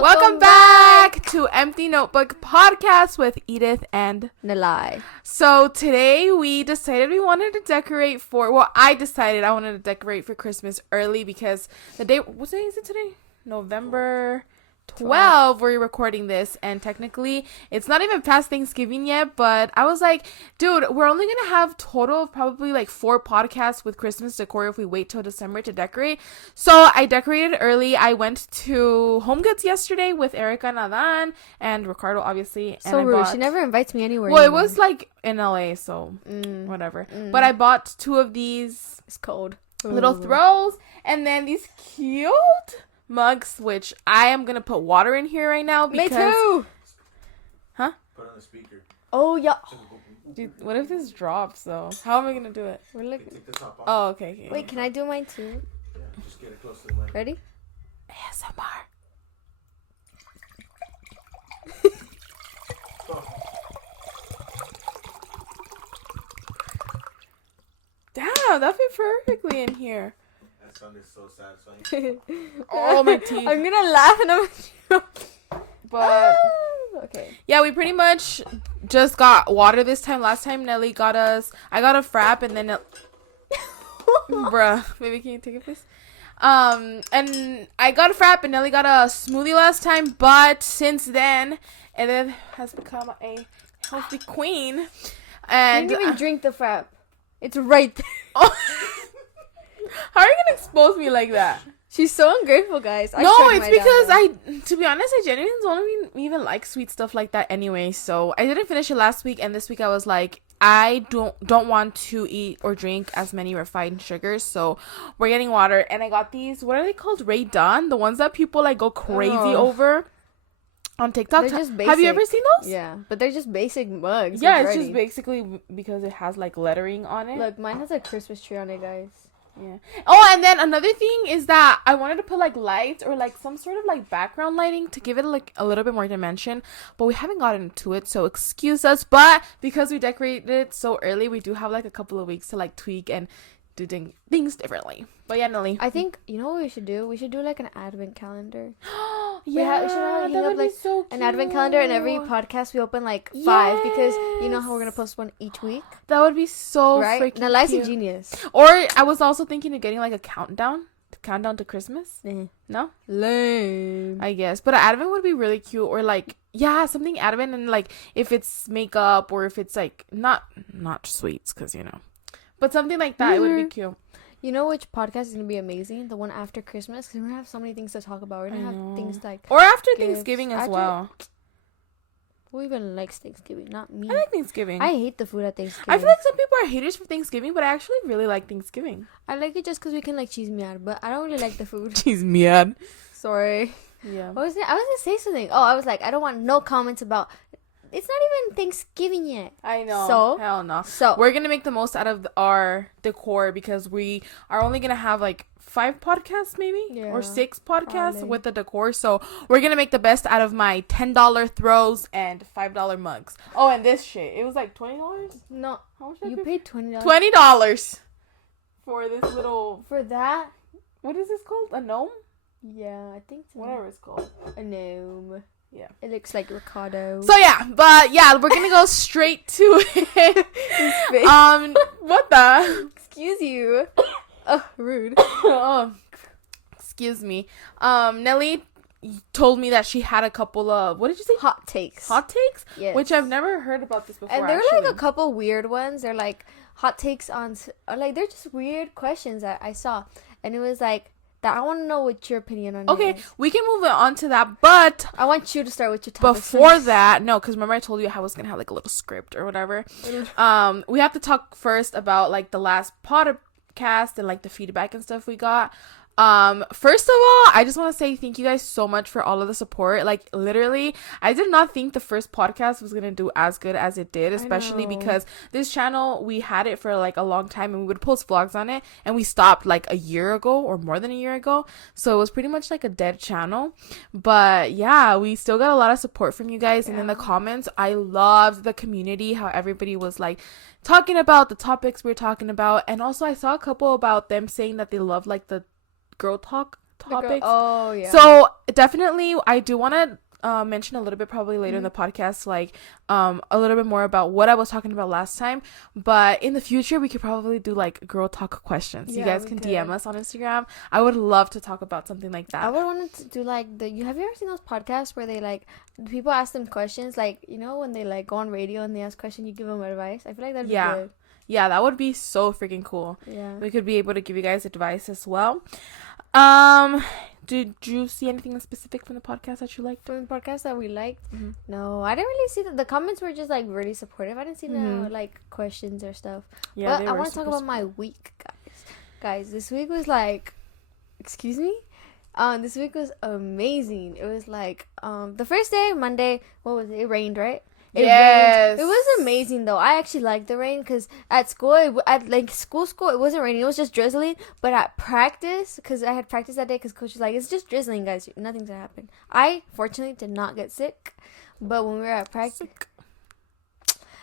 Welcome back to Empty Notebook Podcast with Edith and Nely. So today we decided we wanted to decorate I decided I wanted to decorate for Christmas early because the day, what day is it today? November 12 we're recording this, and technically it's not even past Thanksgiving yet, but I was like, dude, we're only gonna have total of probably like 4 podcasts with Christmas decor if we wait till December to decorate. So I decorated early. I went to Home Goods yesterday with Erica and Adan and Ricardo, obviously. So and rude. She never invites me anywhere. Well, anymore. It was like in LA, so whatever. But I bought 2 of these. It's cold. Little throws, and then these cute mugs, which I am gonna put water in here right now because... Me too. Huh? Put on the speaker. Oh yeah. Dude, what if this drops though? How am I gonna do it? We're like... Take the top off. Oh, okay. Wait, can I do mine too? Yeah, just get it close to the mic. Ready? ASMR. Damn, that fit perfectly in here. That sounded so satisfying. Oh, my teeth. I'm gonna laugh and I'm But okay. yeah, we pretty much just got water this time. Last time Nely got us, I got a frap, and then bruh, baby, can you take it please? And I got a frap and Nely got a smoothie last time, but since then Edith has become a healthy queen. And You didn't even drink the frap. It's right there. Oh. How are you gonna expose me like that? She's so ungrateful, guys. No, it's because to be honest, I genuinely don't even like sweet stuff like that anyway. So I didn't finish it last week, and this week I was like, I don't want to eat or drink as many refined sugars, so we're getting water. And I got these, what are they called? Ray Dunn, the ones that people like go crazy over on TikTok. They're just basic. Have you ever seen those? Yeah, but they're just basic mugs. Yeah, it's just basically because it has like lettering on it. Look, mine has a Christmas tree on it, guys. Yeah. Oh, and then another thing is that I wanted to put like lights or like some sort of like background lighting to give it like a little bit more dimension, but we haven't gotten to it, so excuse us. But because we decorated it so early, we do have like a couple of weeks to like tweak and do things differently. But yeah, Nely, I think you know what we should do. We should do like an advent calendar. Yeah, we should hang that up would like be so an cute. advent calendar, and every podcast we open like 5 because you know how we're gonna post one each week. That would be so Right? freaking Now, Life's cute. a genius. Or I was also thinking of getting like a countdown to Christmas. No, Lame. I guess, but an advent would be really cute, or like something advent, and like if it's makeup or if it's like not sweets, because but something like that, it would be cute. You know which podcast is gonna be amazing? The one after Christmas, because we're gonna have so many things to talk about. We're gonna have things like or after gifts. Thanksgiving as well. Who even likes Thanksgiving? Not me. I like Thanksgiving. I hate the food at Thanksgiving. I feel like some people are haters for Thanksgiving, but I actually really like Thanksgiving. I like it just because we can like cheese me out, but I don't really like the food. Cheese mad. Sorry. Yeah. What was it? I was gonna say something. Oh, I was like, I don't want no comments about. It's not even Thanksgiving yet. I know. So hell no. So we're gonna make the most out of our decor because we are only gonna have like 5 podcasts maybe or 6 podcasts probably. with the decor. So we're gonna make the best out of my $10 throws and $5 mugs. Oh, and this shit, it was like $20. No, How much did you I pay? paid $20. $20 for this little. For that? What is this called? A gnome? Yeah, I think so. Whatever it's called. A gnome. Yeah. It looks like Ricardo. So yeah, but yeah, we're gonna go straight to it. What the? Excuse you. Oh, rude. Oh, excuse me. Nely told me that she had a couple of, what did you say? Hot takes. Hot takes? Yes. Which I've never heard about this before. And there were actually. like a couple weird ones. They're like hot takes on, like they're just weird questions that I saw, and it was like that. I want to know what your opinion on it Okay, is. we can move on to that, but I want you to start with your topics. before that, no, because remember I told you I was gonna have like a little script or whatever. We have to talk first about like the last podcast and like the feedback and stuff we got. First of all, I just want to say thank you guys so much for all of the support. Like literally, I did not think the first podcast was gonna do as good as it did, especially because this channel, we had it for like a long time and we would post vlogs on it, and we stopped like a year ago or more than a year ago, so it was pretty much like a dead channel. But yeah, we still got a lot of support from you guys. And in the comments, I loved the community, how everybody was like talking about the topics we were talking about. And also I saw a couple about them saying that they love like the girl talk topics. Oh yeah. So definitely, I do want to mention a little bit probably later in the podcast, like a little bit more about what I was talking about last time. But in the future, we could probably do like girl talk questions. You guys can DM us on Instagram. I would love to talk about something like that. I would want to do like have you ever seen those podcasts where they like people ask them questions, like when they like go on radio and they ask questions, you give them advice? I feel like that'd be good. Yeah, that would be so freaking cool. Yeah, we could be able to give you guys advice as well. Did you see anything specific from the podcast that you liked? From the podcast that we liked? No, I didn't really see that. The comments were just like really supportive. I didn't see no like questions or stuff. Yeah, but I want to talk about my week, guys. This week was like, excuse me. This week was amazing. It was like the first day, Monday. What was it? It rained, right? Yes. It was amazing though. I actually liked the rain because at school, at like school, it wasn't raining. It was just drizzling. But at practice, because I had practice that day, because coach was like, "It's just drizzling, guys. Nothing's gonna happen." I fortunately did not get sick, but when we were at practice.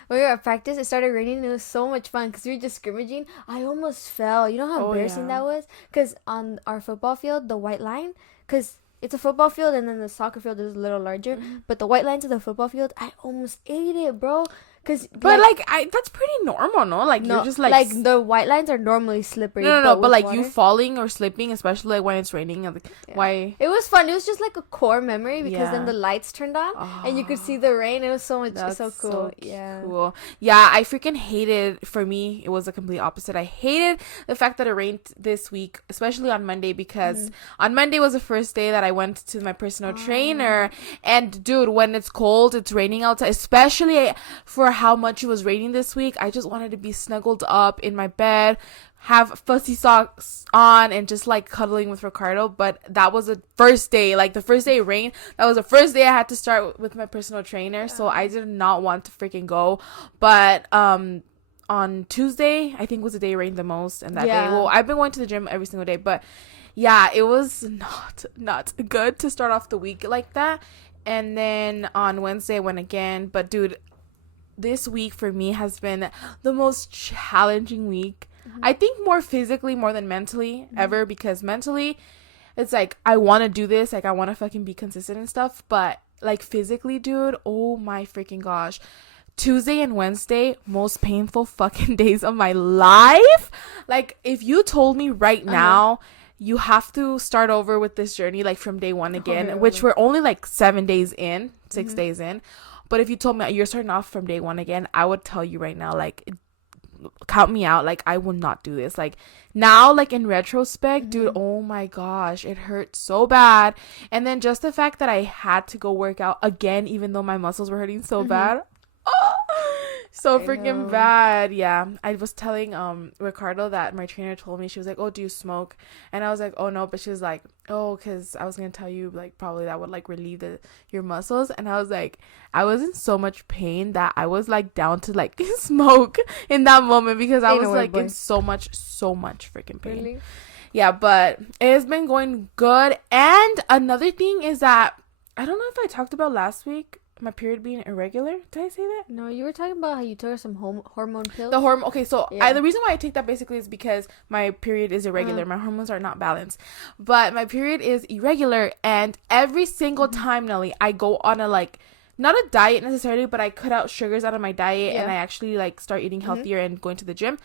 It started raining and it was so much fun because we were just scrimmaging. I almost fell. You know how embarrassing that was? Because on our football field, the white line, because it's a football field and then the soccer field is a little larger. But the white lines of the football field, I almost ate it, bro. But that's pretty normal, no? Like you're just like the white lines are normally slippery. No, but like you falling or slipping, especially like when it's raining. Why? It was fun. It was just like a core memory because then the lights turned on and you could see the rain. It was so much so cool. Cool. Yeah, I freaking hated. For me, it was the complete opposite. I hated the fact that it rained this week, especially on Monday, because on Monday was the first day that I went to my personal trainer, and dude, when it's cold, it's raining outside, especially for how much it was raining this week. I just wanted to be snuggled up in my bed, have fussy socks on, and just like cuddling with Ricardo. But that was the first day, like the first day it rained. That was the first day I had to start with my personal trainer, so I did not want to freaking go. But on Tuesday, I think was the day it rained the most, and that day, well, I've been going to the gym every single day, but yeah, it was not good to start off the week like that. And then on Wednesday I went again, but dude, this week for me has been the most challenging week. I think more physically more than mentally ever, because mentally it's like I want to do this, like I want to fucking be consistent and stuff, but like physically, dude, oh my freaking gosh. Tuesday and Wednesday, most painful fucking days of my life. Like if you told me right now you have to start over with this journey like from day one again, which we're only like 7 days in, 6 days in. But if you told me you're starting off from day one again, I would tell you right now, like, count me out. Like, I will not do this. Like, now, like, in retrospect, dude, oh my gosh, it hurt so bad. And then just the fact that I had to go work out again, even though my muscles were hurting so bad. Oh, so freaking bad. Yeah, I was telling Ricardo that my trainer told me, she was like, "Oh, do you smoke?" And I was like, "Oh no," but she was like, "Oh, because I was gonna tell you like probably that would like relieve your muscles." And I was like, I was in so much pain that I was like down to like smoke in that moment, because I was like in so much freaking pain. Really? Yeah, but it has been going good. And another thing is that I don't know if I talked about last week my period being irregular. Did I say that? No, you were talking about how you took some hormone pills. The hormone. Okay, so the reason why I take that basically is because my period is irregular. My hormones are not balanced, but my period is irregular, and every single time, Nely, I go on a like not a diet necessarily, but I cut out sugars out of my diet and I actually like start eating healthier and going to the gym.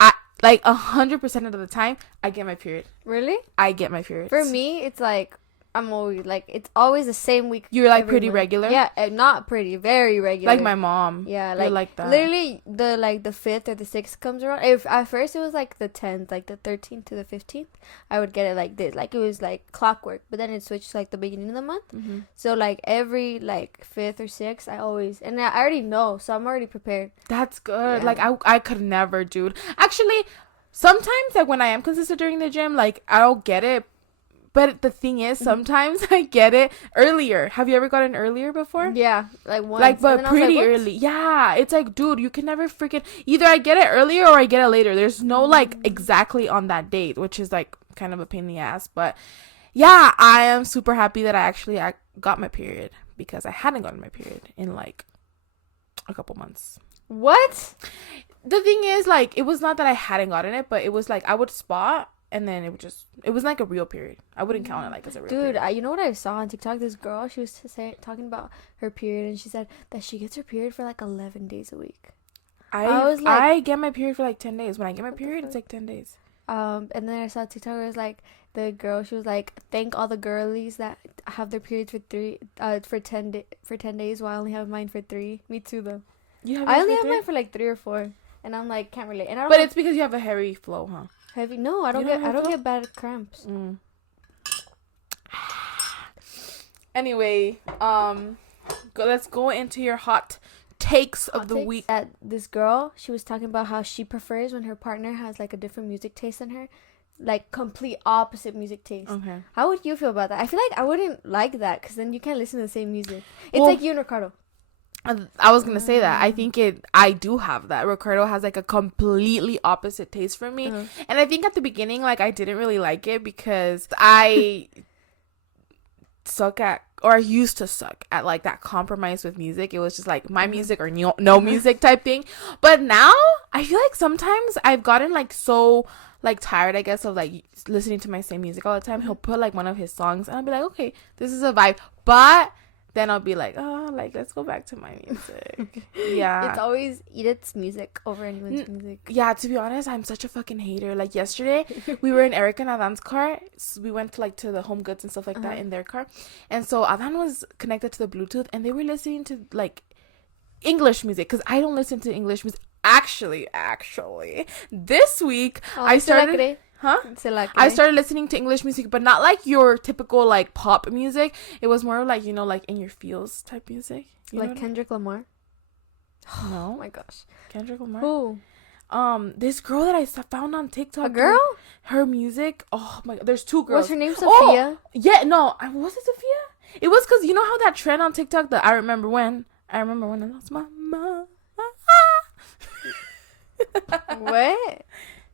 I like 100% of the time I get my period. Really? I get my period. For me, it's like I'm always like it's always the same week. You're like pretty regular? Yeah, not pretty, very regular. Like my mom. Yeah, like that. Literally the 5th or the 6th comes around. If at first it was like the 10th, like the 13th to the 15th, I would get it like this. Like it was like clockwork, but then it switched to like the beginning of the month. So like every like 5th or 6th, I already know, so I'm already prepared. That's good. Yeah. Like I could never, dude. Actually, sometimes like when I am consistent during the gym, like I'll get it. But the thing is, sometimes I get it earlier. Have you ever gotten earlier before? Yeah, like once. Like, but pretty early. Yeah, it's like, dude, you can never freaking... Either I get it earlier or I get it later. There's no, like, exactly on that date, which is, like, kind of a pain in the ass. But, yeah, I am super happy that I got my period, because I hadn't gotten my period in, like, a couple months. What? The thing is, like, it was not that I hadn't gotten it, but it was, like, I would spot... and then it was like a real period. I wouldn't count it like as a real Dude, period. you know what I saw on TikTok? This girl, she was talking about her period, and she said that she gets her period for like 11 days a week. I get my period for like 10 days. When I get my period, it's like 10 days. And then I saw TikTok where it was like the girl, she was like, thank all the girlies that have their periods for 10 days while I only have mine for 3. Me too though. I only have mine for like 3 or 4, and I'm like, can't relate. And I don't But it's because you have a hairy flow, huh? heavy. No, I don't get bad cramps. Anyway, let's go into your hot takes of the week. That this girl, she was talking about how she prefers when her partner has like a different music taste than her, like complete opposite music taste. Okay. How would you feel about that? I feel like I wouldn't like that because then you can't listen to the same music. It's like you and Ricardo. I was gonna say that. I think I do have that. Ricardo has like a completely opposite taste from me, and I think at the beginning, like I didn't really like it because I I used to suck at like that compromise with music. It was just like my music or no music type thing. But now I feel like sometimes I've gotten like so like tired, I guess, of like listening to my same music all the time. He'll put like one of his songs and I'll be like, okay, this is a vibe. But then I'll be like, oh, like, let's go back to my music. Yeah. It's always Edith's music over anyone's music. Yeah, to be honest, I'm such a fucking hater. Like, yesterday, we were in Erica and Adan's car. So we went to, like, to the Home Goods and stuff like that in their car. And so Adan was connected to the Bluetooth, and they were listening to, like, English music. Because I don't listen to English music. Actually, this week, I started... I started listening to English music, but not like your typical like pop music. It was more like, you know, like in your feels type music. Like Kendrick Lamar? No. Oh my gosh. Kendrick Lamar? Who? This girl that I found on TikTok. A girl? Her music. Oh my god. There's 2 girls. Was her name Sophia? Yeah, no. Was it Sophia? It was because you know how that trend on TikTok that I remember when I lost my mom. What?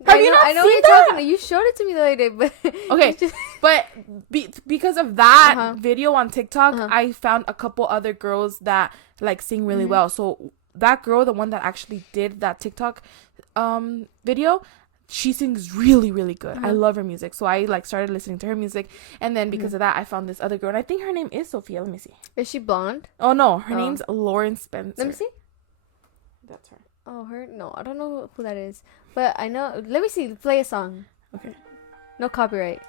Have you not I know seen what you're that? talking about. You showed it to me the other day, but okay, but because of that video on TikTok, I found a couple other girls that like sing really well. So that girl, the one that actually did that TikTok video, she sings really, really good. I love her music, so I like started listening to her music, and then because of that, I found this other girl, and I think her name is Sophia. Let me see. Is she blonde? Oh no, her name's Lauren Spencer. Let me see. That's her. Oh, her? No, I don't know who that is. But I know. Let me see. Play a song. Okay. No copyright.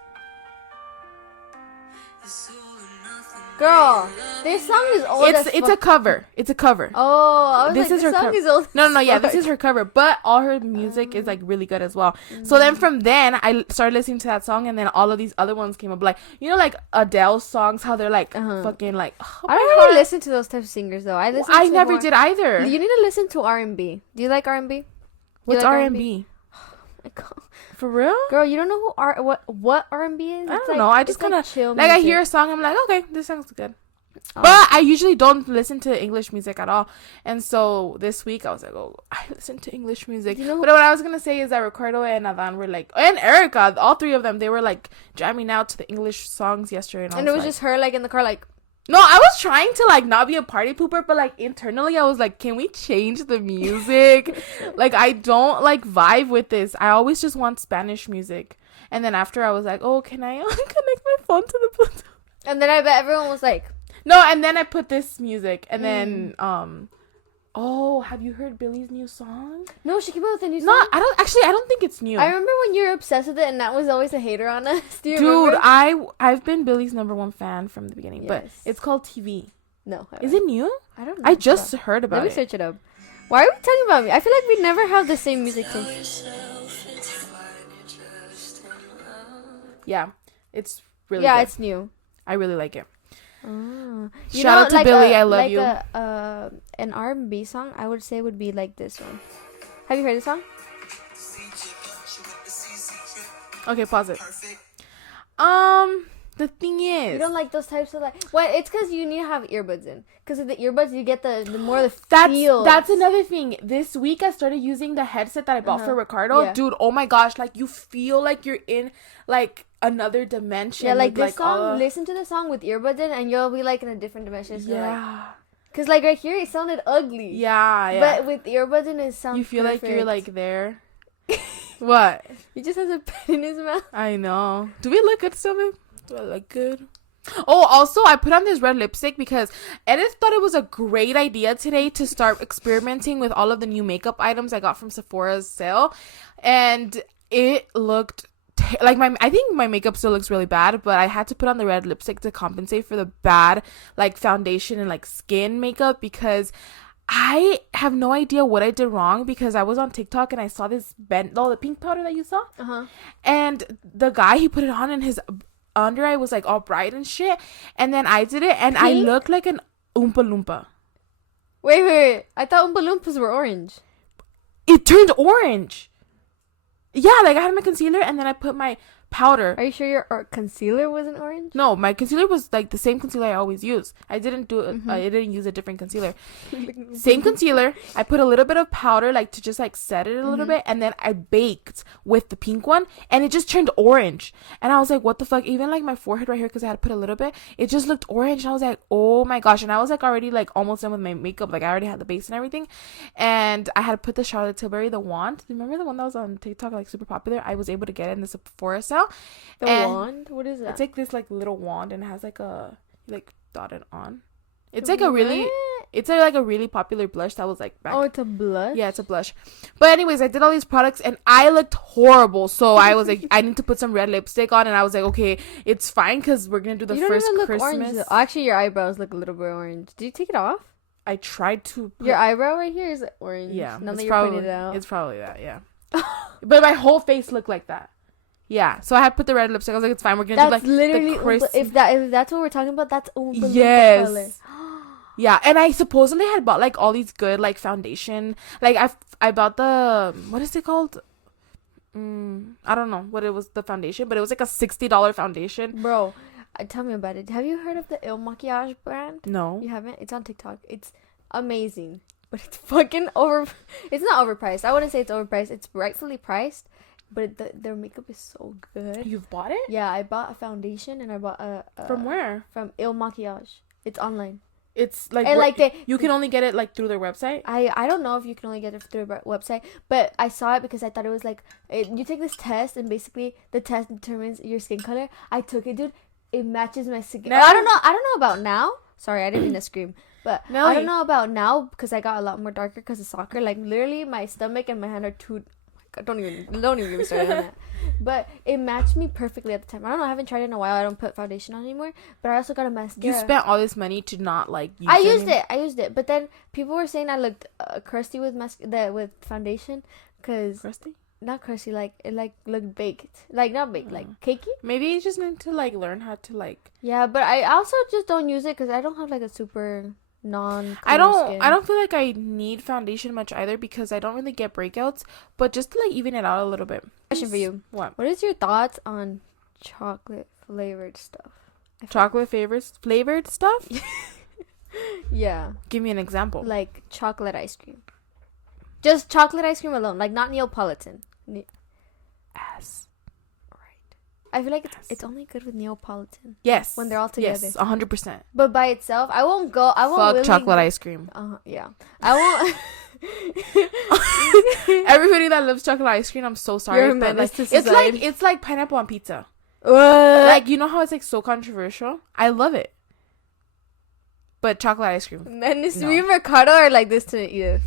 Girl, this song is old. It's a cover. It's a cover. Oh, I was this like, is her song cover. Is old. No, yeah, this is her cover. But all her music is like really good as well. So then from then I started listening to that song, and then all of these other ones came up, like you know, like Adele's songs, how they're like fucking like. Oh, I don't really listen to those types of singers though. I never did either. You need to listen to R&B. Do you like R&B? What's like R&B? Oh my god. For real? Girl, you don't know what R&B is? I don't know. I just kind of chill like music. I hear a song, I'm like, okay, this song's good. But I usually don't listen to English music at all. And so this week I was like, oh, I listen to English music. But what I was going to say is that Ricardo and Adan were like, and Erica, all 3 of them, they were like jamming out to the English songs yesterday. And it was just her like in the car like. No, I was trying to like not be a party pooper, but like internally I was like, can we change the music? Like I don't like vibe with this. I always just want Spanish music. And then after I was like, oh, can I connect my phone to the Bluetooth? And then I bet everyone was like. No, and then I put this music, and then oh, have you heard Billy's new song? No, she came out with a new song. No, I don't think it's new. I remember when you were obsessed with it, and that was always a hater on us. Do you Dude, remember? I've been Billy's #1 fan from the beginning, yes. but it's called TV. No, is it new? I don't know. I just heard about it. Let me search it up. Why are we talking about me? I feel like we never have the same music taste. Yeah, it's really good. It's new. I really like it. Oh. Shout out to Billy, I love you. An R&B song, I would say, would be like this one. Have you heard this song? Okay, pause it. The thing is, you don't like those types of like. Well, it's because you need to have earbuds in. Because with the earbuds, you get the more the feel. That's another thing. This week, I started using the headset that I bought for Ricardo. Yeah. Dude, oh my gosh, like you feel like you're in like another dimension. Yeah, like this song. Listen to the song with earbuds in, and you'll be like in a different dimension. So yeah. Because like right here, it sounded ugly. Yeah. But with earbuds in, it sounds. You feel perfect. like you're like there. What? He just has a pen in his mouth. I know. Do we look good still, babe? Do I look good? Oh, also, I put on this red lipstick because Edith thought it was a great idea today to start experimenting with all of the new makeup items I got from Sephora's sale. And it looked I think my makeup still looks really bad, but I had to put on the red lipstick to compensate for the bad, like, foundation and, like, skin makeup because I have no idea what I did wrong because I was on TikTok and I saw this the pink powder that you saw. And the guy, he put it on and his under eye was like all bright and shit, and then I did it and pink? I looked like an Oompa Loompa. Wait, I thought Oompa Loompas were orange. It turned orange. Yeah, like I had my concealer and then I put my powder. Are you sure your concealer wasn't orange? No, my concealer was like the same concealer I always use. I didn't use a different concealer. Same concealer. I put a little bit of powder like to just like set it a little bit, and then I baked with the pink one and it just turned orange. And I was like, what the fuck? Even like my forehead right here, because I had to put a little bit, it just looked orange. And I was like, oh my gosh. And I was like already like almost done with my makeup. Like I already had the base and everything. And I had to put the Charlotte Tilbury, the wand. Remember the one that was on TikTok, like super popular? I was able to get it in the Sephora sale. The wand? What is that? It's like this like little wand and it has like a like dotted on. It's like a really like a really popular blush that was like back. Oh, it's a blush? Yeah, it's a blush. But anyways, I did all these products and I looked horrible. So I was like, I need to put some red lipstick on, and I was like, okay, it's fine because we're gonna do the first Christmas. Orange, actually, your eyebrows look a little bit orange. Did you take it off? I tried to. Your eyebrow right here is orange. Yeah, now that you're pointing it out. It's probably that. Yeah. But my whole face looked like that. Yeah, so I had put the red lipstick. I was like, it's fine. We're gonna do like literally the if that's what we're talking about, that's Oompa Loompa yes. color. Yeah, and I supposedly had bought like all these good like foundation. Like I bought the, what is it called? I don't know what it was, the foundation, but it was like a $60 foundation. Bro, tell me about it. Have you heard of the Il Maquillage brand? No, you haven't. It's on TikTok. It's amazing, but it's fucking It's not overpriced. I wouldn't say it's overpriced. It's rightfully priced. But their makeup is so good. You've bought it? Yeah, I bought a foundation and I bought a from where? From Il Maquillage. It's online. It's like, and you can only get it like through their website. I don't know if you can only get it through their website, but I saw it because I thought it was like you take this test and basically the test determines your skin color. I took it, dude. It matches my skin. No. I don't know about now. Sorry, I didn't mean to scream. But Nely. I don't know about now because I got a lot more darker because of soccer. Like literally, my stomach and my hand are too. Don't even get me started on that. But it matched me perfectly at the time. I don't know. I haven't tried it in a while. I don't put foundation on anymore. But I also got a mascara. You spent all this money to not like. I used it. But then people were saying I looked crusty with with foundation, cause crusty. Not crusty. Like it looked baked. Like not baked. Like cakey. Maybe you just need to like learn how to like. Yeah, but I also just don't use it because I don't have like a super I don't feel like I need foundation much either because I don't really get breakouts, but just to like even it out a little bit. Question for you. What is your thoughts on chocolate flavored stuff? Chocolate flavored stuff? Yeah. Give me an example. Like chocolate ice cream. Just chocolate ice cream alone, like not Neapolitan. Ass. I feel like it's only good with Neapolitan. Yes. When they're all together. Yes, 100%. But by itself, I won't Fuck really chocolate ice cream. Yeah. I won't. Everybody that loves chocolate ice cream, I'm so sorry. But like, it's like pineapple on pizza. Like, you know how it's like so controversial? I love it. But chocolate ice cream. And it's me and Ricardo are like this to Edith.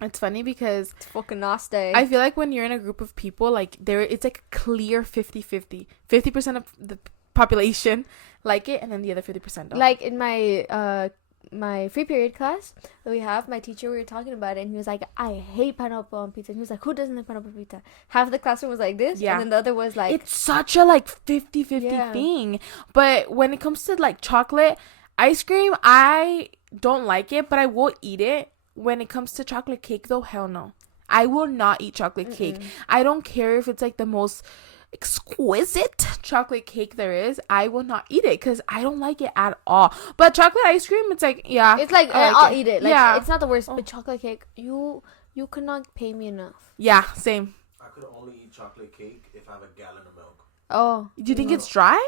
It's funny because it's fucking nasty. I feel like when you're in a group of people, like it's like a clear 50-50. 50% of the population like it, and then the other 50% don't. Like in my free period class that we have, my teacher, we were talking about it, and he was like, I hate pineapple on pizza. And he was like, who doesn't like pineapple on pizza? Half of the classroom was like this, and then the other was like, it's such a like 50-50 thing. But when it comes to like chocolate ice cream, I don't like it, but I will eat it. When it comes to chocolate cake, though, hell no. I will not eat chocolate cake. I don't care if it's like the most exquisite chocolate cake there is. I will not eat it because I don't like it at all. But chocolate ice cream, it's like, yeah. It's like, I'll eat it. Like, it's not the worst. But chocolate cake, you cannot pay me enough. Yeah, same. I could only eat chocolate cake if I have a gallon of milk. Oh. Do you think it's dry?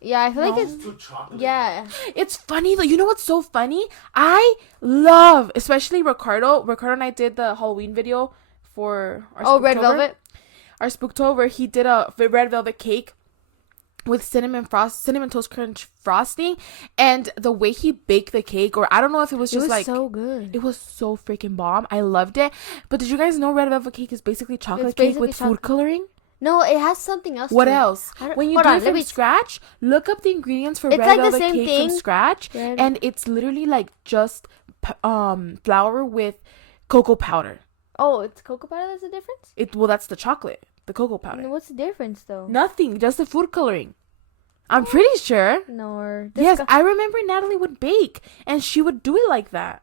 Yeah, I feel like it's too chocolate. Yeah. It's funny though. You know what's so funny? I love, especially Ricardo. Ricardo and I did the Halloween video for our Red Velvet. our Spooktober, he did a red velvet cake with cinnamon toast crunch frosting, and the way he baked the cake, or I don't know if it was just like so good. It was so freaking bomb. I loved it. But did you guys know red velvet cake is basically chocolate cake with food coloring? No, it has something else. What else? When you do it from scratch, look up the ingredients for red velvet cake from scratch, and it's literally like just flour with cocoa powder. Oh, it's cocoa powder that's the difference? That's the chocolate. The cocoa powder. What's the difference though? Nothing, just the food coloring. I'm pretty sure. No. Yes, I remember Natalie would bake and she would do it like that.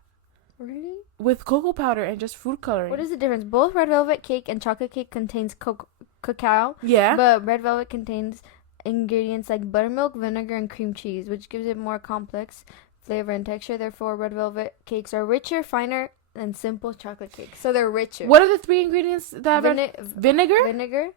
Really? With cocoa powder and just food coloring. What is the difference? Both red velvet cake and chocolate cake contains cacao. Yeah. But red velvet contains ingredients like buttermilk, vinegar, and cream cheese, which gives it more complex flavor and texture. Therefore, red velvet cakes are richer, finer, than simple chocolate cakes. So they're richer. What are the 3 ingredients that vinegar? Vinegar.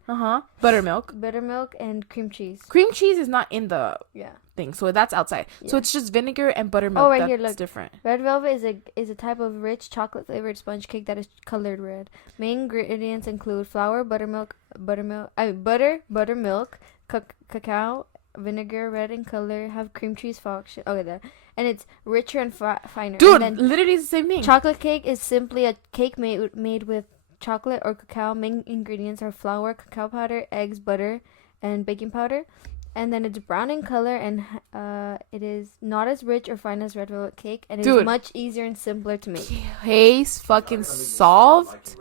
Buttermilk, and cream cheese. Cream cheese is not in the Yeah. thing, so that's outside. Yeah. So it's just vinegar and buttermilk. Oh, right here, look. Different. Red velvet is a type of rich chocolate flavored sponge cake that is colored red. Main ingredients include flour, buttermilk, cacao, vinegar, red in color, have cream cheese function. Okay, there. And it's richer and finer. Dude, and literally it's the same thing. Chocolate cake is simply a cake made with chocolate or cacao. Main ingredients are flour, cacao powder, eggs, butter, and baking powder. And then it's brown in color, and it is not as rich or fine as red velvet cake, and it's much easier and simpler to make. Case fucking solved.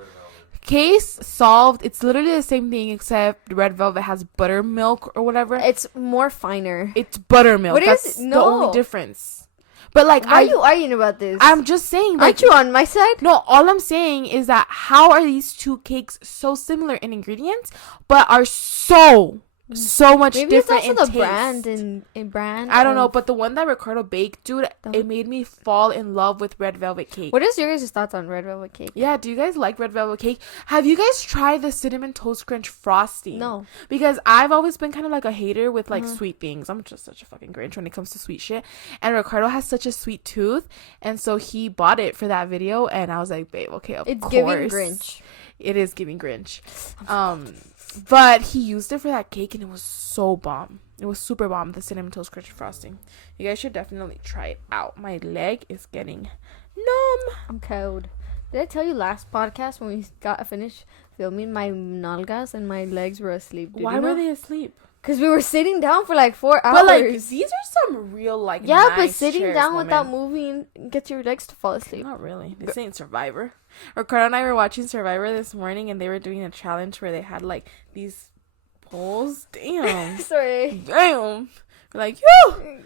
Case solved. It's literally the same thing, except red velvet has buttermilk or whatever. It's more finer. It's buttermilk. That's the only difference. But like, why are you arguing about this? I'm just saying. Like, aren't you on my side? No, all I'm saying is that how are these 2 cakes so similar in ingredients, but are so much Maybe different it's also in the taste. brand. I don't know, but the one that Ricardo baked, dude, it made me fall in love with red velvet cake. What is your guys' thoughts on red velvet cake? Yeah, do you guys like red velvet cake? Have you guys tried the cinnamon toast crunch frosting? No. Because I've always been kind of like a hater with like sweet things. I'm just such a fucking Grinch when it comes to sweet shit. And Ricardo has such a sweet tooth, and so he bought it for that video, and I was like, babe, okay, of course. It's giving Grinch. It is giving Grinch. But he used it for that cake, and it was so bomb. It was super bomb, the cinnamon toast crunch frosting. You guys should definitely try it out. My leg is getting numb. I'm cold. Did I tell you last podcast when we got finished filming, my nalgas and my legs were asleep? Why were they asleep? Because we were sitting down for like 4 hours. But like, these are some real like yeah, nice but sitting chairs, down woman. without moving gets your legs to fall asleep. Not really. This ain't Survivor. Ricardo and I were watching Survivor this morning, and they were doing a challenge where they had like these poles. Damn. Sorry. Damn. We're like, yo.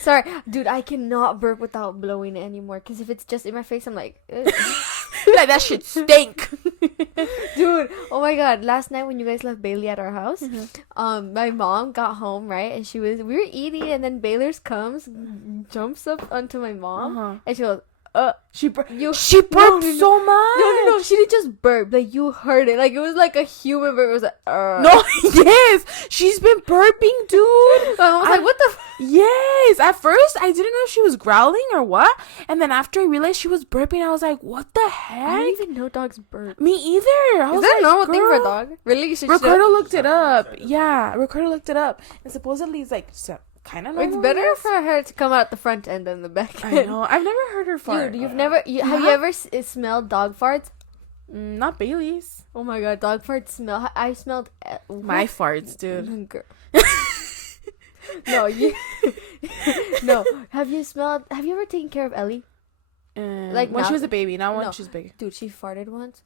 Sorry, dude. I cannot burp without blowing it anymore. Because if it's just in my face, I'm like, like that shit stink. Dude, oh my god, last night when you guys left Bailey at our house, my mom got home, right, and we were eating, and then Baylor's comes, jumps up onto my mom, and she goes, she burped so much. No, she didn't just burp, like, you heard it, like, it was like a human burp. It was like, no, yes, she's been burping, dude. I was like, what the yes, at first I didn't know if she was growling or what, and then after I realized she was burping, I was like, what the heck? I didn't even know dogs burp. Me either. Is that a normal thing for a dog? Really? You should Ricardo looked it up. Yeah, Ricardo looked it up, and supposedly it's like kind of normal. It's better for her to come out the front end than the back end. I know. I've never heard her fart. Dude, have you ever smelled dog farts? Not Bailey's. Oh my god, dog farts smell. I smelled my farts, dude. Girl. No, no. Have you ever taken care of Ellie? Like when she was a baby, not when she's big. Dude, she farted once.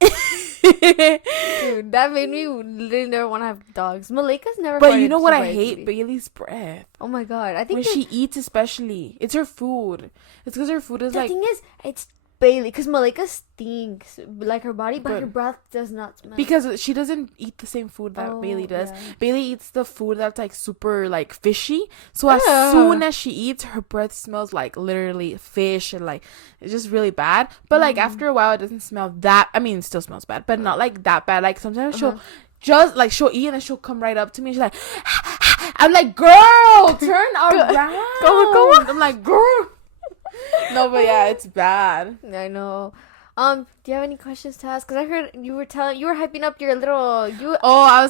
Dude, that made me literally never want to have dogs. Malika's never. But you know what I hate? Bailey's breath. Oh my god, I think when she eats, especially, it's her food. It's because her food is the like. The thing is, it's Bailey, because Malika stinks like her body, but her breath does not smell. Because she doesn't eat the same food that Bailey does. Yeah. Bailey eats the food that's like super like fishy. So as soon as she eats, her breath smells like literally fish, and like it's just really bad. But like after a while, it doesn't smell that. I mean, it still smells bad, but not like that bad. Like sometimes she'll eat and then she'll come right up to me. And she's like, I'm like, girl, turn around. Go on. I'm like, girl. No, but yeah, it's bad. I know. Do you have any questions to ask? Cause I heard you were hyping up your little Oh, I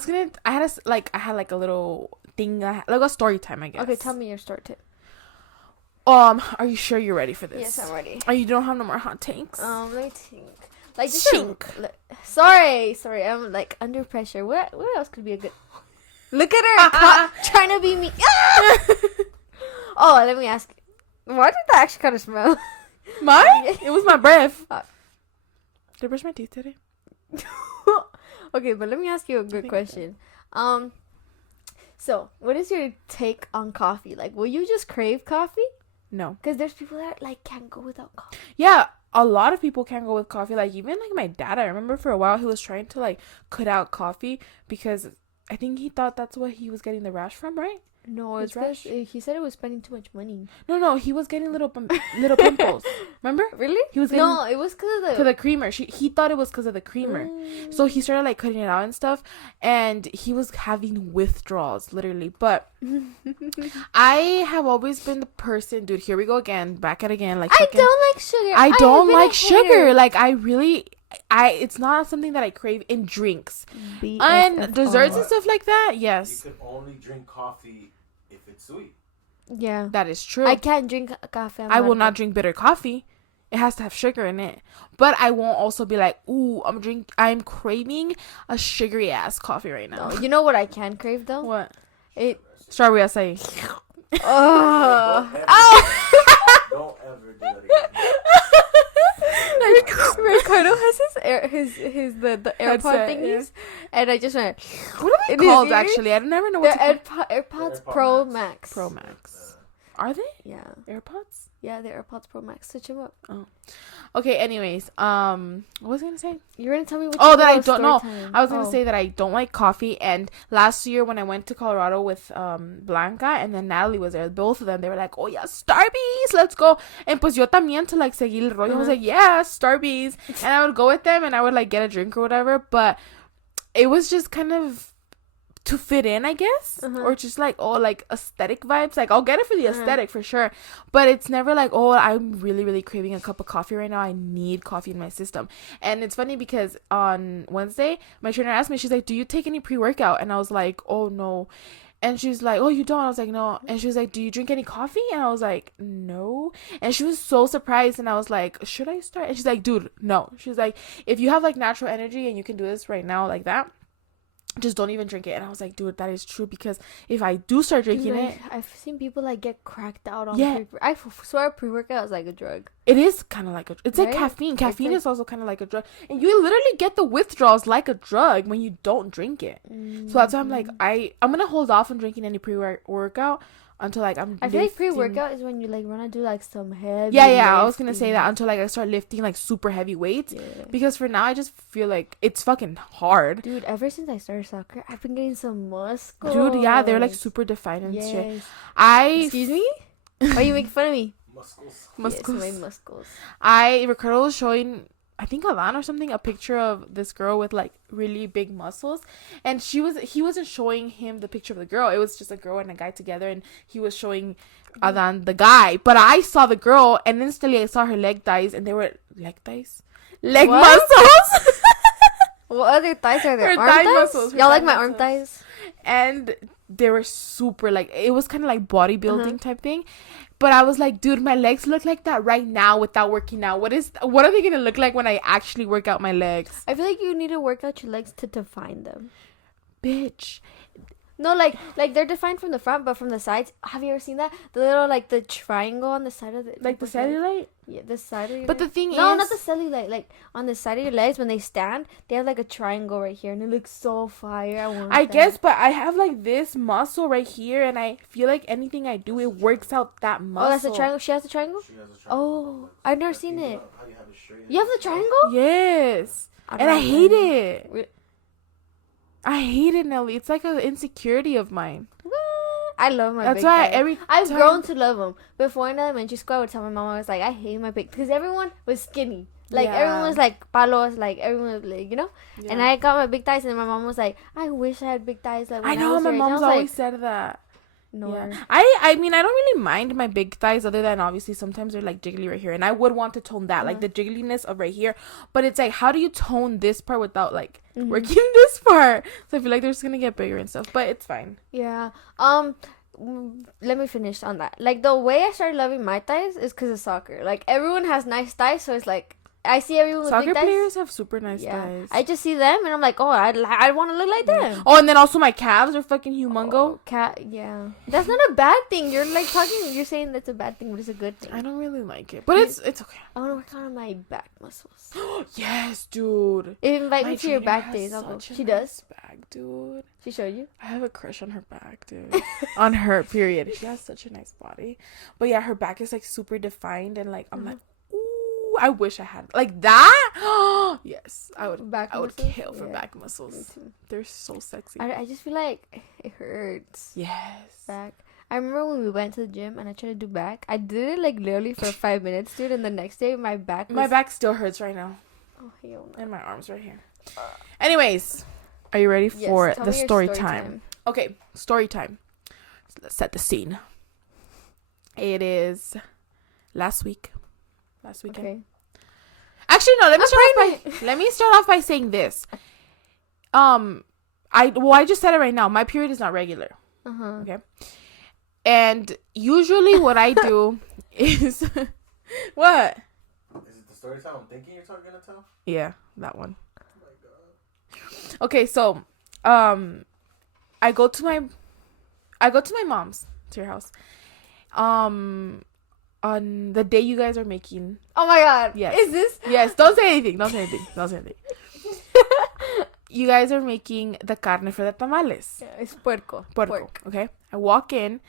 had like a little thing, like a story time, I guess. Okay, tell me your story tip. Are you sure you're ready for this? Yes, I'm ready. Oh, you don't have no more hot takes? Let me think. Like Chink. Sorry, I'm like under pressure. What else could be a good? Look at her trying to be me. Oh, let me ask. Why did that actually kind of smell? Mine? It was my breath. Did I brush my teeth today? Okay, but let me ask you a good question. So what is your take on coffee? Like, will you just crave coffee? No. Because there's people that like can't go without coffee. Yeah, a lot of people can't go with coffee. Like, even like my dad, I remember for a while he was trying to like cut out coffee because I think he thought that's what he was getting the rash from, right? No, His it's because he said it was spending too much money. No, he was getting little pimples. Remember? Really? He was getting, no, it was because of the creamer. He thought it was because of the creamer. So he started like cutting it out and stuff, and he was having withdrawals literally. But I have always been the person, dude. Here we go again, back at again. Like, I don't like sugar. I don't like sugar. sugar. Like, it's not something that I crave in drinks. And desserts and stuff like that, yes. You can only drink coffee if it's sweet. Yeah. That is true. I can't drink coffee. I will not drink bitter coffee. It has to have sugar in it. But I won't also be like, ooh, I'm craving a sugary ass coffee right now. No, you know what I can crave though? What? Strawberry acai. Oh. Don't ever do that again. Like, Ricardo has his the AirPod Headset, thingies, and I just went. What are they called actually? I never know what They're to call AirPods Pro Max. Pro Max. Are they? Yeah. AirPods? Yeah, they're AirPods Pro Max. Switch them up. Oh. Okay, anyways, what was I gonna say? You were gonna tell me what that I don't know. time. I was gonna say that I don't like coffee, and last year when I went to Colorado with Blanca and then Natalie was there, both of them, they were like, oh yeah, Starbucks, let's go. And pues yo también to like seguir el rollo. I was like, yeah, Starbucks. And I would go with them and I would like get a drink or whatever, but it was just kind of to fit in, I guess, or just like, oh, like aesthetic vibes. Like, I'll get it for the aesthetic for sure, but it's never like, oh, I'm really, really craving a cup of coffee right now. I need coffee in my system. And it's funny because on Wednesday, my trainer asked me, she's like, do you take any pre-workout? And I was like, oh no. And she was like, oh, you don't? I was like, no. And she was like, do you drink any coffee? And I was like, no. And she was so surprised. And I was like, should I start? And she's like, dude, no. She's like, if you have like natural energy and you can do this right now like that, just don't even drink it. And I was like, dude, that is true, because if I do start drinking it, I've seen people like get cracked out on I swear pre-workout is like a drug. It is kind of like it's right? like caffeine. Caffeine like, is also kind of like a drug, and you literally get the withdrawals like a drug when you don't drink it. So that's why I'm like, I'm gonna hold off on drinking any pre-workout until like I feel like pre-workout is when you like want to do like some heavy I was gonna say that, until like I start lifting like super heavy weights, because for now I just feel like it's fucking hard, dude. Ever since I started soccer, I've been getting some muscles, dude. Yeah, they're like super defined and shit. Excuse me? Why are you making fun of me? Muscles. Yes, my muscles. Ricardo was showing, I think Alan or something, a picture of this girl with like really big muscles, and he wasn't showing him the picture of the girl. It was just a girl and a guy together, and he was showing Alan the guy. But I saw the girl, and instantly I saw her leg thighs, and they were leg muscles. What other thighs are there? Her arm thigh thighs? muscles. Y'all like my arm thighs? And they were super, like, it was kind of like bodybuilding type thing. But I was like, dude, my legs look like that right now without working out. What are they gonna look like when I actually work out my legs? I feel like you need to work out your legs to define them. Bitch. No, like they're defined from the front, but from the sides. Have you ever seen that? The little like the triangle on the side of the like the cellulite? Yeah, the side of your But leg. the thing is, no, not the cellulite. Like on the side of your legs when they stand, they have like a triangle right here, and it looks so fire. I guess, but I have like this muscle right here, and I feel like anything I do, it works out that muscle. Oh, that's a triangle. She has a triangle. Oh, I've never seen it. You have the triangle? Yes, and I hate it. I hate it, Nely. It's like an insecurity of mine. I love my That's big why thighs. I've grown to love them. Before in elementary school, I would tell my mom, I was like, I hate my big, because everyone was skinny. Like, everyone was like palos, like, everyone was like, you know? Yeah. And I got my big thighs, and my mom was like, I wish I had big thighs. Like, when I know, was my your age. mom's I was always like, said that. nor. Yeah. I mean, I don't really mind my big thighs, other than obviously sometimes they're like jiggly right here, and I would want to tone that, like the jiggliness of right here. But it's like, how do you tone this part without like working this part? So I feel like they're just gonna get bigger and stuff, but it's fine. Yeah. Let me finish on that. Like, the way I started loving my thighs is because of soccer. Like, everyone has nice thighs, so it's like I see everyone with Soccer big thighs. players have super nice thighs. I just see them and I'm like, oh, I want to look like them. Oh, and then also my calves are fucking humongo. Yeah. That's not a bad thing. You're like you're saying that's a bad thing, but it's a good thing. I don't really like it, but it's okay. I want to work on my back muscles. Yes, dude. Invite My me to your trainer back has days. I'll go. such a She nice does? back, dude. She showed you? I have a crush on her back, dude. On her, period. She has such a nice body. But yeah, her back is like super defined, and like I'm like, ooh, I wish I had like that. Yes, I would. Back I would muscles? kill for Yeah. back muscles. They're so sexy. I just feel like it hurts. Yes. Back. I remember when we went to the gym and I tried to do back. I did it like literally for 5 minutes, dude. And the next day, my back still hurts right now, Oh, hell no. and my arms right here. Anyways, are you ready Yes, for tell the me your story time? Okay, story time. Let's set the scene. It is last weekend. Okay. Actually, no. Let me start off by saying this. I just said it right now. My period is not regular. Okay. And usually, what I do is what? Is it the story time I'm thinking you're gonna tell? Yeah, that one. Oh my god. Okay, so I go to my mom's, to your house. On the day you guys are making. Oh my god. Yes. Is this? Yes, don't say anything. You guys are making the carne for the tamales. Yeah, it's puerco. Pork. Okay. I walk in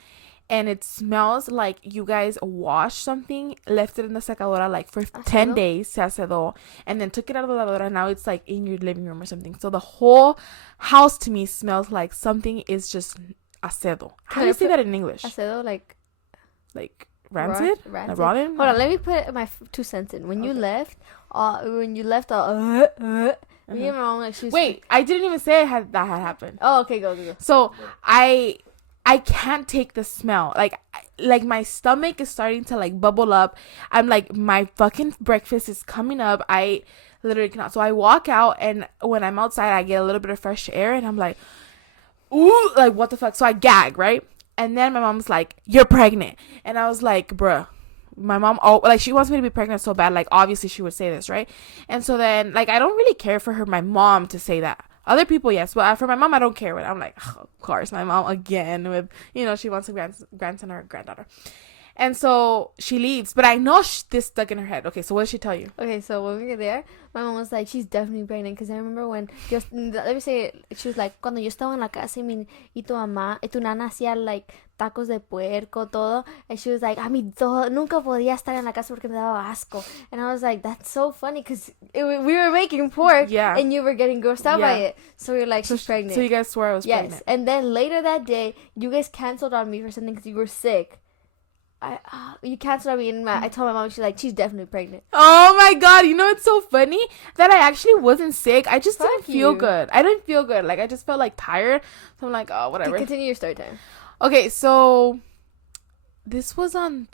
and it smells like you guys washed something, left it in the secadora like for 10 days, se acedó, and then took it out of the lavadora. Now it's like in your living room or something. So the whole house to me smells like something is just acedo. How do you say that in English? Acedo, like Rancid? Rancid. Like rotten? Hold on, let me put my 2 cents in. When you left, me and my mom, like, she was... Wait, I didn't even say that had happened. Oh, okay, go. So I can't take the smell. Like my stomach is starting to like bubble up. I'm like, my fucking breakfast is coming up. I literally cannot. So I walk out, and when I'm outside, I get a little bit of fresh air, and I'm like, ooh, like what the fuck? So I gag, right? And then my mom's like, you're pregnant. And I was like, bruh, my mom, she wants me to be pregnant so bad. Like, obviously she would say this, right? And so then, like, I don't really care for my mom to say that. Other people, yes. But for my mom, I don't care. I'm like, oh, of course, my mom again with, she wants a grandson or a granddaughter. And so she leaves. But I know this stuck in her head. Okay, so what did she tell you? Okay, so when we were there, my mom was like, she's definitely pregnant. Because I remember when, let me say, she was like, cuando yo estaba en la casa y tu nana hacía like tacos de puerco, todo. And she was like, a mí nunca podía estar en la casa porque me daba asco. And I was like, that's so funny because we were making pork and you were getting grossed out by it. So we were like, she's pregnant. So you guys swore I was pregnant. Yes, and then later that day, you guys canceled on me for something because you were sick. You canceled on me, and I told my mom, she's definitely pregnant. Oh my god, it's so funny that I actually wasn't sick. I just didn't feel good. I didn't feel good. Like, I just felt like tired. So I'm like, oh, whatever. Continue your story time. Okay, so this was on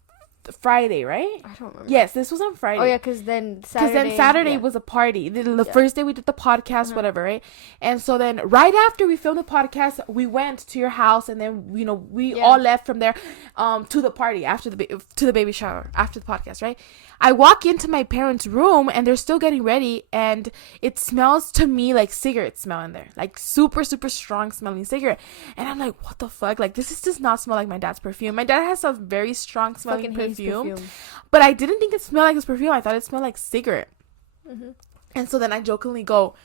Friday, right? I don't remember. Yes, this was on Friday. Oh yeah, because then Saturday was a party. The first day we did the podcast, whatever, right? And so then right after we filmed the podcast, we went to your house, and then we all left from there to the party to the baby shower after the podcast, right? I walk into my parents' room and they're still getting ready, and it smells to me like cigarette smell in there, like super, super strong smelling cigarette. And I'm like, what the fuck? Like, this does not smell like my dad's perfume. My dad has a very strong smelling perfume, but I didn't think it smelled like his perfume. I thought it smelled like cigarette. And so then I jokingly go,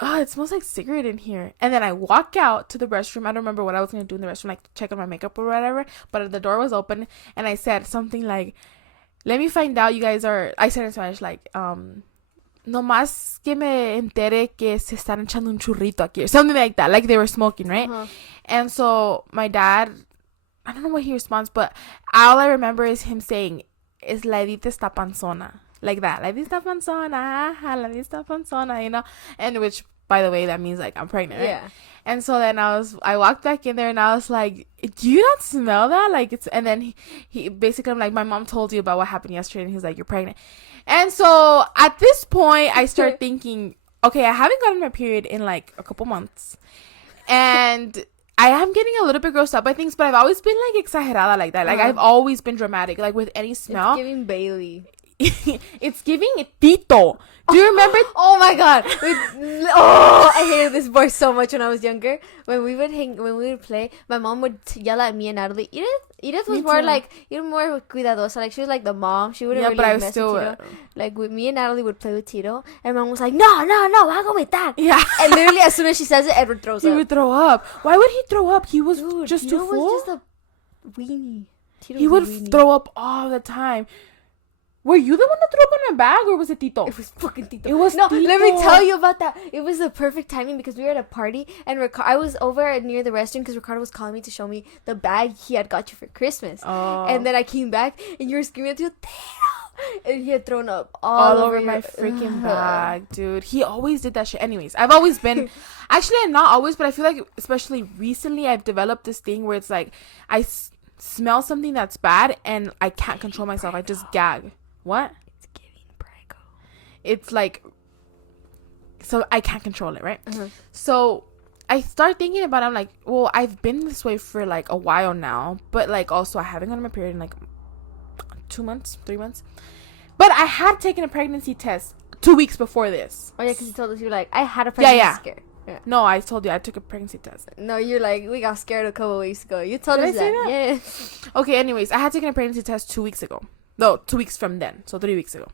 oh, it smells like cigarette in here. And then I walk out to the restroom. I don't remember what I was going to do in the restroom, like check on my makeup or whatever, but the door was open, and I said something like, let me find out you guys are, I said in Spanish, like, no más que me entere que se están echando un churrito aquí, or something like that, like they were smoking, right? And so my dad, I don't know what he responds, but all I remember is him saying, es la Edith está panzona, like that, la Edith está panzona, la Edith está panzona, and which by the way, that means like I'm pregnant, right? Yeah. And so then I walked back in there and I was like, do you not smell that? Like it's, and then he basically, I'm like, my mom told you about what happened yesterday, and he's like, you're pregnant. And so at this point I start thinking, okay, I haven't gotten my period in like a couple months, and I am getting a little bit grossed up by things, but I've always been like exagerada like that. Like I've always been dramatic, like with any smell. It's giving Bailey. It's giving Tito. Do you remember? Oh my god! I hated this boy so much when I was younger. When we would play, my mom would yell at me and Natalie. Edith was more like, more cuidadosa. Like she was like the mom. She wouldn't really mess with Tito. Like with me and Natalie would play with Tito, and mom was like, no, hago with that. Yeah. And literally as soon as she says it, Edward throws up. He would throw up. Why would he throw up? He was just Tito too full. was just a weenie. He would throw up all the time. Were you the one that threw up in my bag, or was it Tito? It was fucking Tito. It was Tito. Let me tell you about that. It was the perfect timing because we were at a party and I was over near the restroom because Ricardo was calling me to show me the bag he had got you for Christmas. Oh. And then I came back and you were screaming at Tito, and he had thrown up all over my freaking bag, dude. He always did that shit. Anyways, I've always been, actually, not always, but I feel like especially recently I've developed this thing where it's like I smell something that's bad and I can't control myself. I just gag. What? It's giving Prego. It's like, so I can't control it, right? So I start thinking about it. I'm like, well, I've been this way for like a while now, but like also I haven't gotten my period in like 2 months, 3 months. But I had taken a pregnancy test 2 weeks before this. Oh yeah, because you told us you were like, I had a pregnancy scare. Yeah. No, I told you I took a pregnancy test. No, you're like, we got scared a couple weeks ago. You told Did us I say that. Yeah. Okay, anyways, I had taken a pregnancy test 2 weeks ago. No, 2 weeks from then. So 3 weeks ago.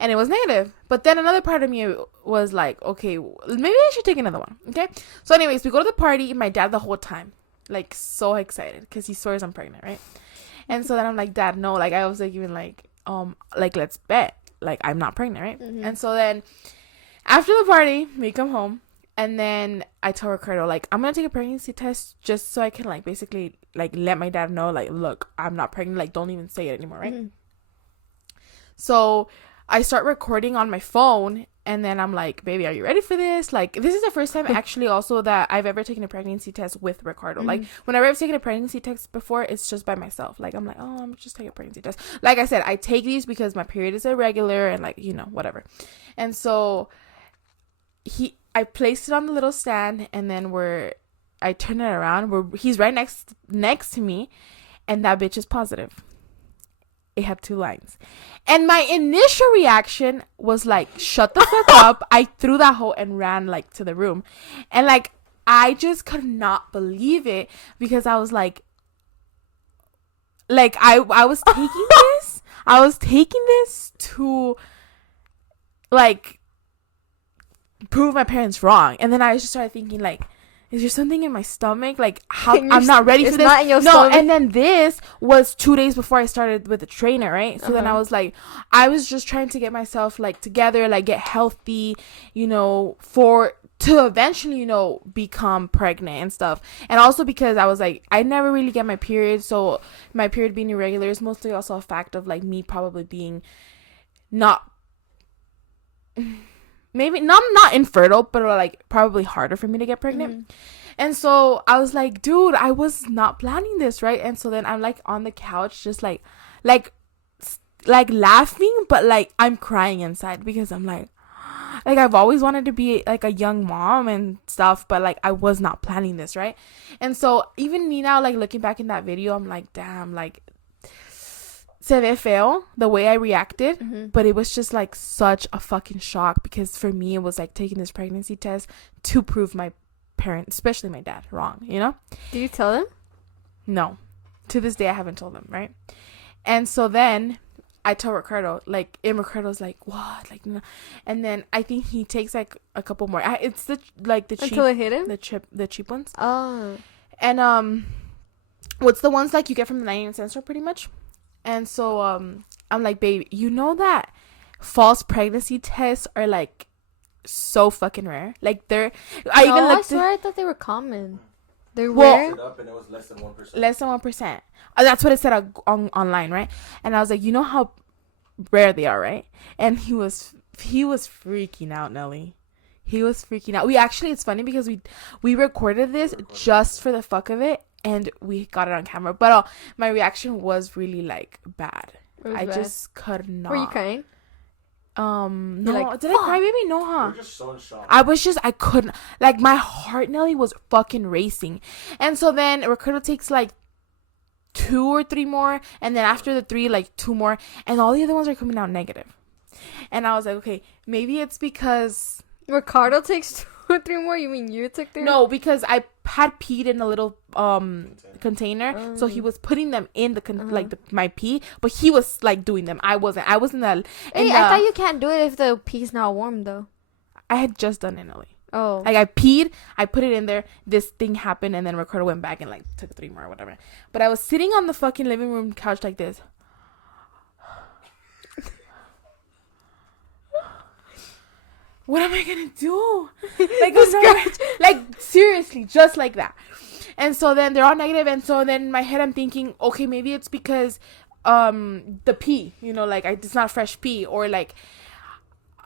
And it was negative. But then another part of me was like, okay, maybe I should take another one. Okay? So anyways, we go to the party. My dad the whole time. Like, so excited. Because he swears I'm pregnant, right? And so then I'm like, Dad, no. Like, I was like, even like, let's bet. Like, I'm not pregnant, right? Mm-hmm. And so then, after the party, we come home. And then I tell Ricardo, like, I'm going to take a pregnancy test just so I can, like, basically, like, let my dad know, like, look, I'm not pregnant. Like, don't even say it anymore, right? Mm-hmm. So I start recording on my phone, and then I'm like, baby, are you ready for this? Like, this is the first time actually also that I've ever taken a pregnancy test with Ricardo. Like, whenever I've taken a pregnancy test before, it's just by myself. Like, I'm like, oh, I'm just taking a pregnancy test. Like I said, I take these because my period is irregular and, like, you know, whatever. And so I placed it on the little stand, and then I turn it around. He's right next to me, and that bitch is positive. It had 2 lines. And my initial reaction was like, shut the fuck up. I threw that hoe and ran like to the room. And like, I just could not believe it because I was like I was taking this. I was taking this to like prove my parents wrong. And then I just started thinking like, is there something in my stomach? Like, how I'm not ready for this. Not in your stomach. And then this was 2 days before I started with the trainer, right? So then I was like, I was just trying to get myself like together, like get healthy, you know, to eventually, you know, become pregnant and stuff. And also because I was like, I never really get my period. So my period being irregular is mostly also a fact of like me probably being not... maybe not infertile, but like probably harder for me to get pregnant. And so I was like, dude, I was not planning this, right? And so then I'm like on the couch just like laughing, but like I'm crying inside because I'm like I've always wanted to be like a young mom and stuff, but like I was not planning this, right? And so even me now, like looking back in that video, I'm like, damn, like se ve feo the way I reacted, but it was just like such a fucking shock because for me it was like taking this pregnancy test to prove my parents, especially my dad, wrong, you know? Did you tell them? No, to this day I haven't told them, right? And so then I tell Ricardo, like, and Ricardo's like, what? Like, no. And then I think he takes like a couple more. It's the cheap, until it hit him, the cheap ones. Oh, and what's the ones like you get from the 99-cent store, pretty much. And so I'm like, baby, you know that false pregnancy tests are like so fucking rare. Like they're, I swear I thought they were common. They're rare. Up and it was less than 1%. Less than 1%. That's what it said online, right? And I was like, you know how rare they are, right? And he was freaking out, Nely. He was freaking out. We actually, it's funny because we recorded this just for the fuck of it, and we got it on camera. But my reaction was really like bad. I bad. Just could not. Were you crying? No. Like, did I cry? Maybe no, huh? You're just so in shock. I couldn't. Like, my heart, Nelly, was fucking racing. And so then Ricardo takes like 2 or 3 more, and then after the 3, like 2 more, and all the other ones are coming out negative. And I was like, okay, maybe it's because Ricardo takes 2 or 3 more. You mean you took 3? No, because I had peed in a little container, so he was putting them in the my pee, but he was like doing them. I wasn't. I was in the. Hey, I thought you can't do it if the pee's not warm though. I had just done it, Nely. Oh. Like, I peed, I put it in there, this thing happened, and then Ricardo went back and like took 3 more or whatever. But I was sitting on the fucking living room couch like this. What am I gonna do? Like, seriously, just like that. And so then they're all negative, and so then in my head I'm thinking, okay, maybe it's because the pee, you know, like it's not fresh pee, or like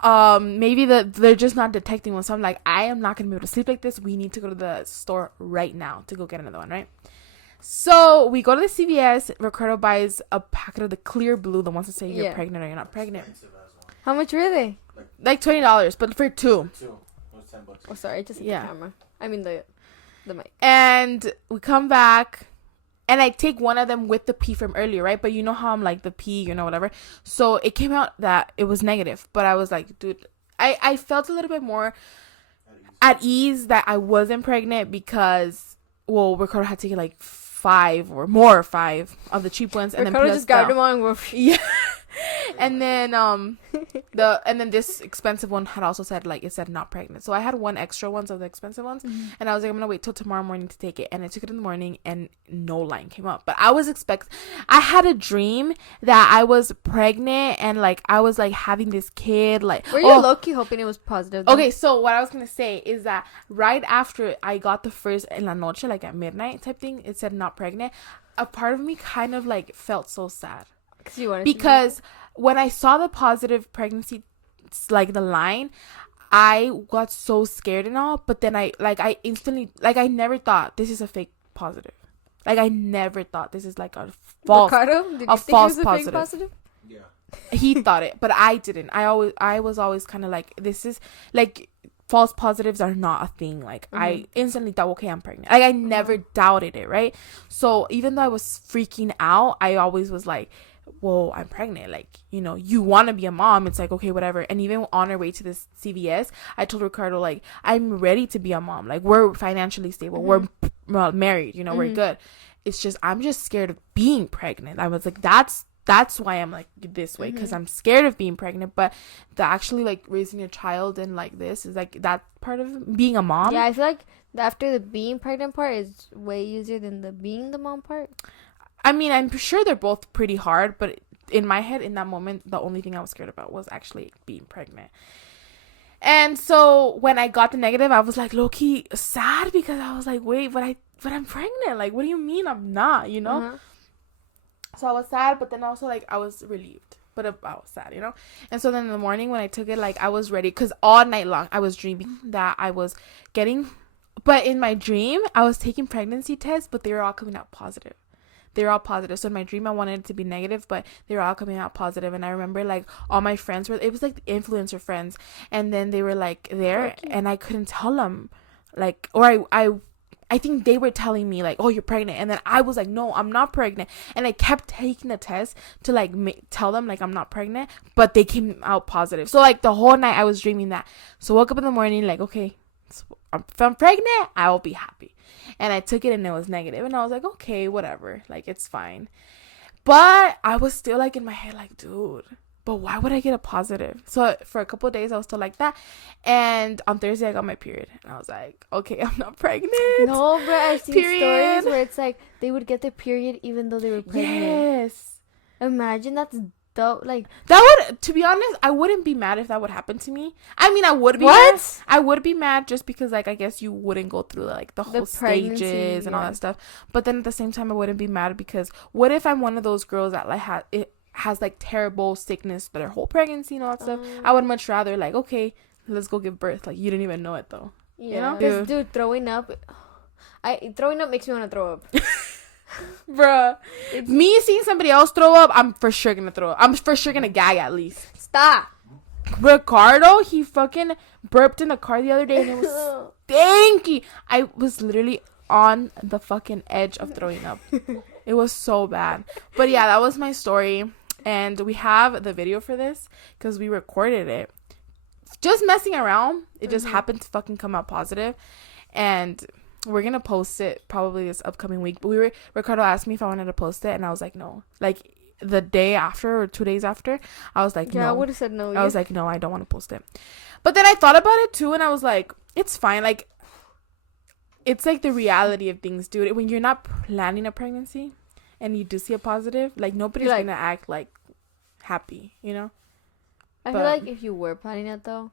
maybe they're just not detecting one. So I'm like, I am not gonna be able to sleep like this. We need to go to the store right now to go get another one, right? So we go to the CVS. Ricardo buys a packet of the clear blue, the ones that say you're pregnant or you're not pregnant. How much were they? Like $20, but for 2. It was $10. Oh, sorry, I just hit the camera. I mean the mic. And we come back, and I take one of them with the pee from earlier, right? But you know how I'm like the pee, you know, whatever. So it came out that it was negative, but I was like, dude, I felt a little bit more at ease that I wasn't pregnant because, well, Ricardo had taken like 5 of the cheap ones, and Ricardo then just got them on. Yeah. And then this expensive one had also said, like, it said not pregnant. So I had 1 extra ones of the expensive ones, and I was like, I'm gonna wait till tomorrow morning to take it. And I took it in the morning, and no line came up. But I had a dream that I was pregnant, and like I was like having this kid. Like, were you low-key hoping it was positive though? Okay, so what I was gonna say is that right after I got the first en la noche, like at midnight type thing, it said not pregnant. A part of me kind of like felt so sad. Because when I saw the positive pregnancy, like the line, I got so scared and all. But then I instantly, like, I never thought this is a fake positive. Like, I never thought this is like a false, Ricardo, did you a think false it was a positive. fake positive? Yeah. He thought it, but I didn't. I was always kind of like, this is like, false positives are not a thing. Like, I instantly thought, okay, I'm pregnant. Like, I never doubted it, right? So even though I was freaking out, I always was like, well, I'm pregnant. Like, you know, you want to be a mom. It's like, okay, whatever. And even on our way to this CVS, I told Ricardo, like, I'm ready to be a mom. Like, we're financially stable. We're married. You know, we're good. It's just, I'm just scared of being pregnant. I was like, that's why I'm like this way, because I'm scared of being pregnant. But actually, like, raising a child and like this is like that part of being a mom. Yeah, I feel like after the being pregnant part is way easier than the being the mom part. I mean, I'm sure they're both pretty hard, but in my head, in that moment, the only thing I was scared about was actually being pregnant. And so when I got the negative, I was like low-key sad, because I was like, wait, but I'm pregnant. Like, what do you mean I'm not, you know? So I was sad, but then also, like, I was relieved. But I was sad, you know? And so then in the morning when I took it, like, I was ready, because all night long I was dreaming that I was getting... But in my dream, I was taking pregnancy tests, but they were all coming out positive. They were all positive. So in my dream, I wanted it to be negative, but they were all coming out positive. And I remember, like, all my friends it was like influencer friends. And then they were, like, there, and I couldn't tell them, like, or I think they were telling me, like, oh, you're pregnant. And then I was like, no, I'm not pregnant. And I kept taking the test to, like, tell them, like, I'm not pregnant, but they came out positive. So, like, the whole night I was dreaming that. So I woke up in the morning, like, okay, if I'm pregnant, I will be happy. And I took it, and it was negative, and I was like, okay, whatever, like, it's fine. But I was still, like, in my head, like, dude, but why would I get a positive? So for a couple of days I was still like that, and on Thursday I got my period, and I was like, okay, I'm not pregnant. No, but I've seen stories where it's like they would get their period even though they were pregnant. Yes, imagine that's dope. Like, that would, to be honest, I wouldn't be mad if that would happen to me. I mean, I would be mad. I would be mad just because, like, I guess you wouldn't go through, like, the whole stages and all that stuff. But then at the same time, I wouldn't be mad because what if I'm one of those girls that, like, has like terrible sickness their whole pregnancy and all that stuff? I would much rather, like, okay, let's go give birth. Like, you didn't even know it though. Yeah. You know? Because, dude, throwing up makes me want to throw up. Bruh. Me seeing somebody else throw up, I'm for sure gonna throw up. I'm for sure gonna gag at least. Stop. Ricardo, he fucking burped in the car the other day and it was stinky. I was literally on the fucking edge of throwing up. It was so bad. But yeah, that was my story. And we have the video for this because we recorded it. Just messing around. It just happened to fucking come out positive. And we're going to post it probably this upcoming week. But Ricardo asked me if I wanted to post it. And I was like, no. Like, the day after or 2 days after, I was like, no. Yeah, I would have said no. I was like, no, I don't want to post it. But then I thought about it too, and I was like, it's fine. Like, it's like the reality of things, dude. When you're not planning a pregnancy and you do see a positive, like, nobody's gonna act like happy, you know? I feel like if you were planning it though,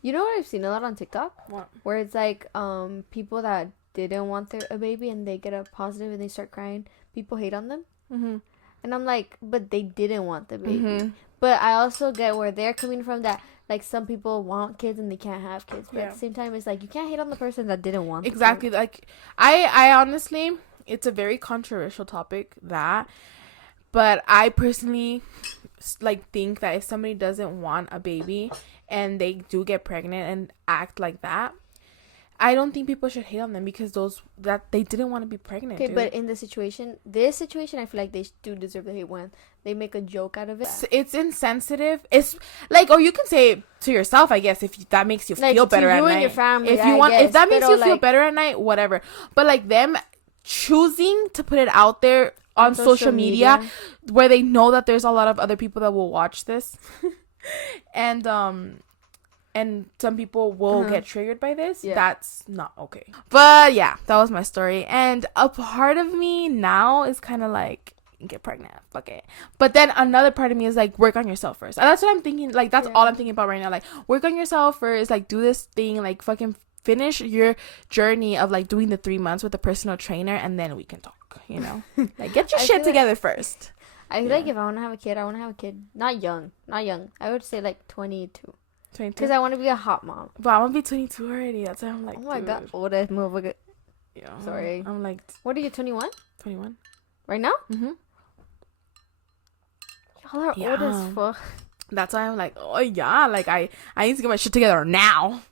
you know what I've seen a lot on TikTok? What? Where it's like people that didn't want a baby and they get a positive and they start crying. People hate on them. Mm-hmm. And I'm like, but they didn't want the baby. Mm-hmm. But I also get where they're coming from, that like some people want kids and they can't have kids. But at the same time, it's like you can't hate on the person that didn't want exactly. Like I honestly, it's a very controversial topic, that, but I personally like think that if somebody doesn't want a baby and they do get pregnant and act like that, I don't think people should hate on them because that they didn't want to be pregnant. Okay, dude. but in this situation, I feel like they do deserve the hate when they make a joke out of it. It's insensitive. It's like, or you can say it to yourself, I guess, if that makes you feel better at night. And your family, if that makes you feel better at night, whatever. But like them choosing to put it out there on social media where they know that there's a lot of other people that will watch this, and some people will get triggered by this. Yeah. That's not okay. But yeah, that was my story. And a part of me now is kind of like, get pregnant, fuck it. But then another part of me is like, work on yourself first. And that's what I'm thinking. Like, that's all I'm thinking about right now. Like, work on yourself first. Like, do this thing. Like, fucking finish your journey of like doing the 3 months with a personal trainer, and then we can talk, you know? Like, get your shit together first. I feel like if I want to have a kid, I want to have a kid not young. I would say like 22. Because I want to be a hot mom. But I want to be 22 already. That's why I'm like, oh my god, old ass motherfucker. Yeah. Sorry. I'm like, what are you, 21? 21. Right now? Mm-hmm. Y'all are old as fuck. That's why I'm like, oh yeah, like I need to get my shit together now.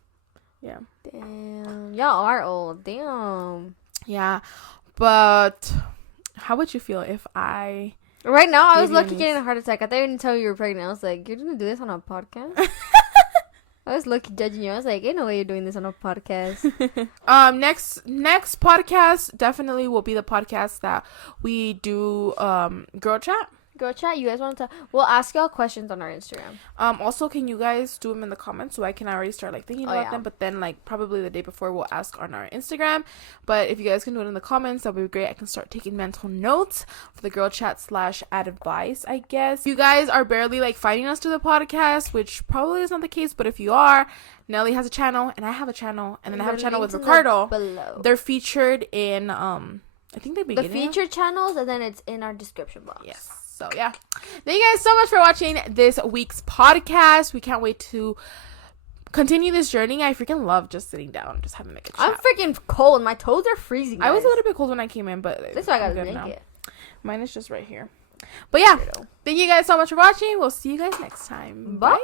Yeah. Damn. Y'all are old. Damn. Yeah. But how would you feel if I... Right now, I was lucky getting a heart attack. I thought you didn't tell you were pregnant. I was like, you're going to do this on a podcast? I was lucky judging you. I was like, ain't no way you're doing this on a podcast. Next podcast definitely will be the podcast that we do girl chat. Girl chat, you guys want to... We'll ask y'all questions on our Instagram. Also, can you guys do them in the comments so I can already start like thinking about them? But then like probably the day before we'll ask on our Instagram. But if you guys can do it in the comments, that would be great. I can start taking mental notes for the girl chat / advice, I guess. You guys are barely like finding us to the podcast, which probably is not the case. But if you are, Nely has a channel and I have a channel, and then I have a channel with Ricardo. Below. They're featured in I think the beginning. The featured channels, and then it's in our description box. Yes. So, yeah. Thank you guys so much for watching this week's podcast. We can't wait to continue this journey. I freaking love just sitting down, just having like a chat. I'm freaking cold. My toes are freezing, guys. I was a little bit cold when I came in, but... That's why I got a blanket. Mine is just right here. But, yeah. Thank you guys so much for watching. We'll see you guys next time. Bye.